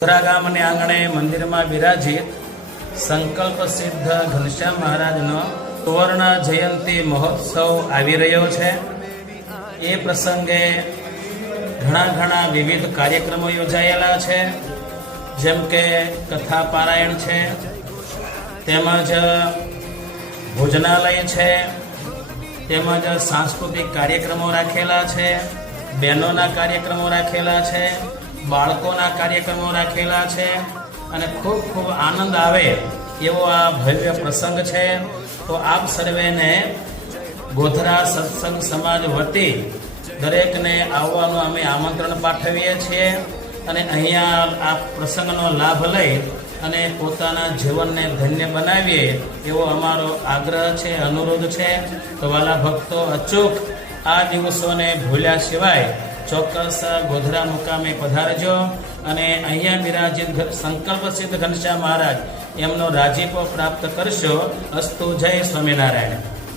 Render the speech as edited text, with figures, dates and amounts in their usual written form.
ગોધરા ગામને આંગણે મંદિરમાં બિરાજિત સંકલ્પ સિદ્ધ ઘનશ્યામ મહારાજનો સુવર્ણ જયંતિ મહોત્સવ આવી રહ્યો છે। એ પ્રસંગે ઘણા વિવિધ કાર્યક્રમો યોજાયેલા છે, જેમ કે કથા પારાયણ છે, તેમજ ભોજનાલય છે, તેમજ સાંસ્કૃતિક કાર્યક્રમો રાખેલા છે, બહેનોના કાર્યક્રમો રાખેલા છે, બાળકોના કાર્યક્રમો રાખેલા છે અને ખૂબ આનંદ આવે એવો આ ભવ્ય પ્રસંગ છે। તો આપ સર્વેને ગોધરા સત્સંગ સમાજ વતી દરેકને આવવાનું અમે આમંત્રણ પાઠવીએ છીએ અને અહીંયા આ પ્રસંગનો લાભ લઈ અને પોતાના જીવનને ધન્ય બનાવીએ એવો અમારો આગ્રહ છે, અનુરોધ છે। તો વાલા ભક્તો, અચૂક આ દિવસોને ભૂલ્યા સિવાય ચોક્કસ ગોધરા મુકામે પધારજો અને અહીંયા બિરાજિત સંકલ્પ સિદ્ધ ઘનશ્યામ મહારાજ એમનો રાજીપો પ્રાપ્ત કરશો। અસ્તુ, જય સ્વામિનારાયણ।